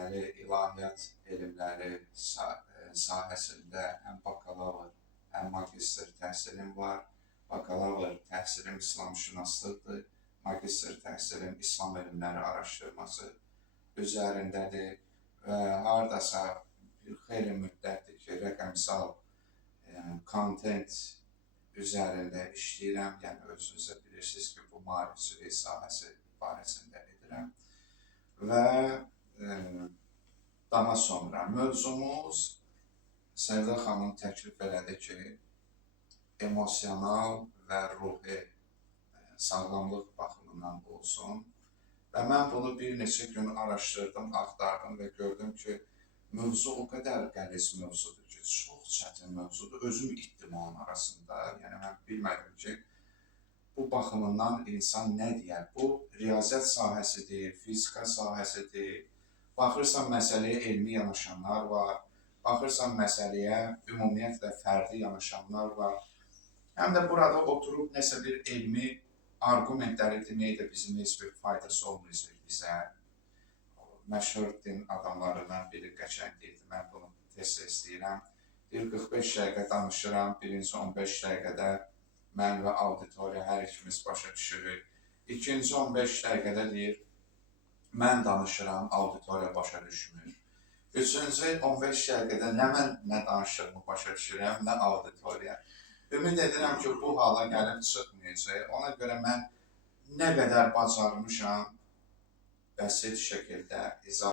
deməli, ilahiyyat elmləri sahəsində həm bakalavr, həm magistr təhsilim var. Bakalavr təhsilim İslamşünaslıqdır, magistr təhsilim İslam elmləri araşdırması üzərindədir və hardasa bir xeyli müddətdir ki, rəqəmsal kontent üzərində işləyirəm. Yəni, özünüzə bilirsiniz ki, bu maarifçilik sahəsi barəsində edirəm. Və daha sonra mövzumuz Sərdə xanım təklif elədi ki, emosional və ruhi sağlamlıq baxımından olsun. Və mən bunu bir neçə gün araşdırdım, axtardım və gördüm ki, mövzu o qədər qəliz mövzudur ki, çox çətin mövzudur. Özüm itdim onun arasında. Yəni, mən bilmədim ki, bu baxımından insan nə deyər? Bu, riyaziyyat sahəsidir, fizika sahəsidir. Baxırsan, məsələyə elmi yanaşanlar var. Baxırsan, məsələyə ümumiyyətlə fərdi yanaşanlar var. Həm də burada oturub nəsə bir elmi argumentləri deməkdə bizim heç bir faydası olmayacaq bizə. Məşhur din adamlarından biri qəşəng deyildi, mən bunu tez-tez deyirəm. Bir 45 dəqiqə danışıram, birinci 15 dəqiqədə mən və auditoriya hər ikimiz başa düşürük. İkinci 15 dəqiqədə deyir, mən danışıram, auditoriya başa düşmür. Üçüncü 15 dəqiqədə nə mən nə danışdığımı başa düşürəm, nə auditoriya. Ümid edirəm ki, bu hala gəlib çıxmayacaq. Ona görə mən nə qədər bacarmışam, bəsit şəkildə izah